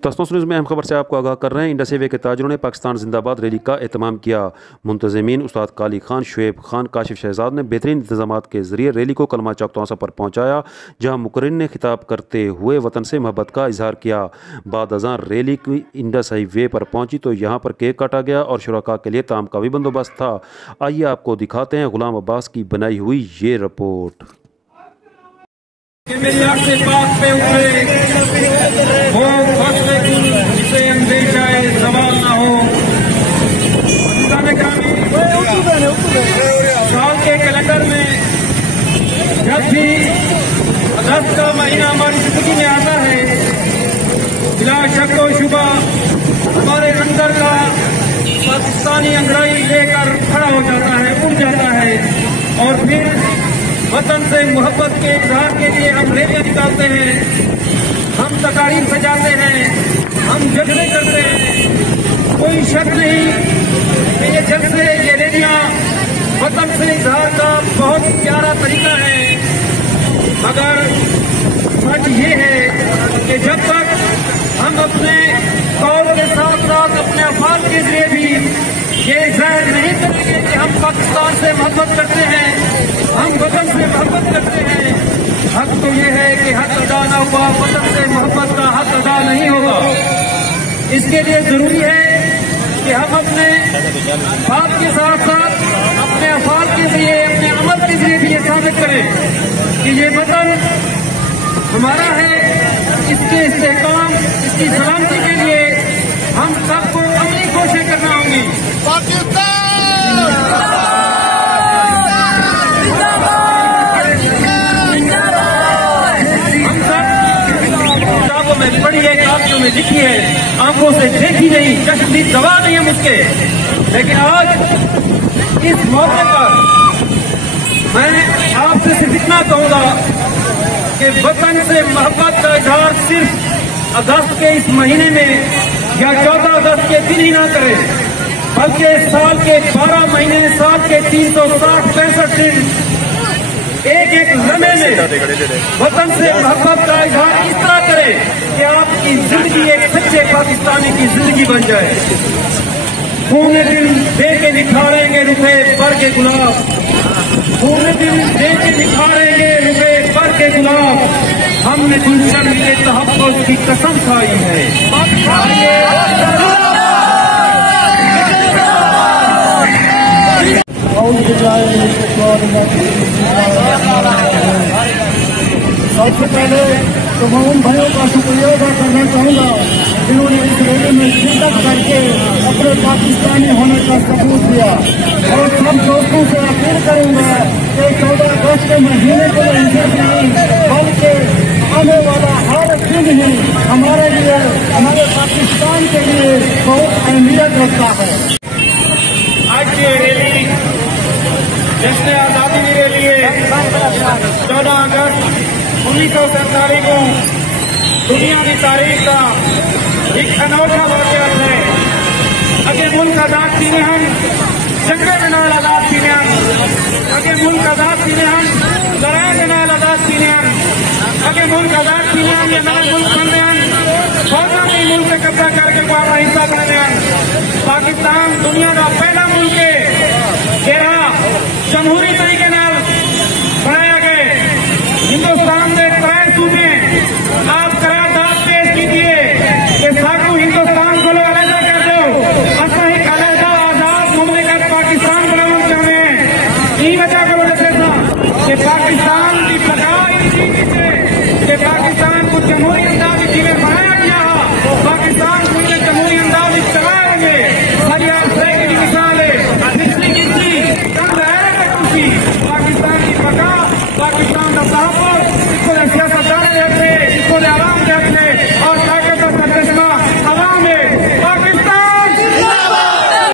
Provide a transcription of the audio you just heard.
तसनुस news में अहम खबर से आपको आगाह कर रहे हैं। इंडस हाईवे के ताजरों ने पाकिस्तान जिंदाबाद रैली का एहतमाम किया। मुंतज़मीन उस्ताद काली खान, शुएब खान, काशिफ शहजाद ने बेहतरीन इंतजामात के जरिए रैली को कलमा चौक तौसा पर पहुँचाया, जहाँ मुकर्रिन ने खिताब करते हुए वतन से मोहब्बत का इजहार किया। बाद अज़ां रैली की इंडस हाईवे पर पहुँची तो यहाँ पर केक काटा गया और शुरका के लिए ताम का भी बंदोबस्त था। आइए आपको दिखाते हैं गुलाम अब्बास की बनाई हुई ये रिपोर्ट। मेरी आँख से बात पे उतरे वो फैसले जिसे अंदेशा सवाल ना हो। साल के कैलेंडर में जब भी अगस्त का महीना हमारी जिंदगी में आता है, बिला शक व शुबा हमारे अंदर का पाकिस्तानी अंग्रेजी लेकर खड़ा हो जाता है, उड़ जाता है और फिर वतन से मोहब्बत के इजहार के लिए हम रैलियां निकालते हैं, हम तकारीर सजाते हैं, हम जलसे करते हैं। कोई शक नहीं कि ये जलसे, ये रैलियां वतन से इजहार का बहुत प्यारा तरीका है। मगर सच ये है कि जब तक हम अपने कौल के साथ साथ अपने अफाल के जरिए भी ये जाहिर नहीं करेंगे कि हम पाकिस्तान से मोहब्बत करते हैं, हम वतन से मोहब्बत करते हैं, हक तो ये है कि हक अदा न हुआ, वतन से मोहब्बत का हक अदा नहीं होगा। इसके लिए जरूरी है कि हम अपने बात के साथ साथ अपने अफाल के जरिए, अपने अमल के जरिए भी ये साबित करें कि ये वतन हमारा है। इसके इस्तेहकाम, इसकी सलामती के लिए हम सबको अपनी कोशिश करना होगी। में पढ़ी है, कागजों में लिखी है, आंखों से देखी नहीं, चश्मी दवा नहीं है मुझके। लेकिन आज इस मौके पर मैं आपसे सिर्फ इतना कहूंगा कि वतन से मोहब्बत का इजहार सिर्फ अगस्त के इस महीने में या 14 अगस्त के दिन ही ना करें, बल्कि साल के 12 महीने, साल के 365 दिन, एक एक लम्हे में वतन से मोहब्बत का इजहार इस तरह करें कि आपकी जिंदगी एक सच्चे पाकिस्तानी की जिंदगी बन जाए। पूरे दिल दे के निखारेंगे रुपए पर के गुलाब, पूरे दिल दे के निखारेंगे रुपए पर के गुलाब, हमने गुलशन के तहफ़्फ़ुज़ की कसम खाई है। सबसे पहले तो मैं उन भाइयों का शुक्रिया अदा करना चाहूँगा जिन्होंने इस रैली में शिरकत करके अपने पाकिस्तानी होने का सबूत दिया। और सब दोस्तों से अपील करूँगा कि 14 अगस्त के महीने को नहीं बल्कि आने वाला हर दिन ही हमारे लिए, हमारे पाकिस्तान के लिए बहुत अहमियत रखता है। आज की रैली जश्न आजादी की रैली है। 14 अगस्त 1947 को दुनिया की तारीख का एक अनोखा वाक़या है। अगे मुल्क आजाद थी ने हम, जंगे में नाल आजाद थी ने हम, अगे मुल्क आजाद थी ने हम, लड़ाई में नाल आजाद थी ने हम, अगे मुल्क आजाद थी ने हम, या नाल मुल्क बनने हम, फौजा में मुल्क से कब्जा करके को अपना हिस्सा बनाने हम। पाकिस्तान दुनिया का पहला मुल्क है जेड़ा जमहूरी तरीके नाल बनाया गया। हिंदुस्तान के 3 सूबे आप करारदाद पेश कीजिए कि साकू हिंदुस्तान को अलग कर दो, असा एक अलग आजाद मुमलिकत पाकिस्तान बनाना चाहते हैं। ये वजह को रखे था कि पाकिस्तान की पगार इस चीज से कि पाकिस्तान को जमहूरी अंदाज जिन्हें बनाया गया, पाकिस्तान को जमहूरी अंदाज चलाएंगे। हरियाणा की मिसाल है, पिछली गिनती पाकिस्तान की पगार, पाकिस्तान का तहफ़्फ़ुज़,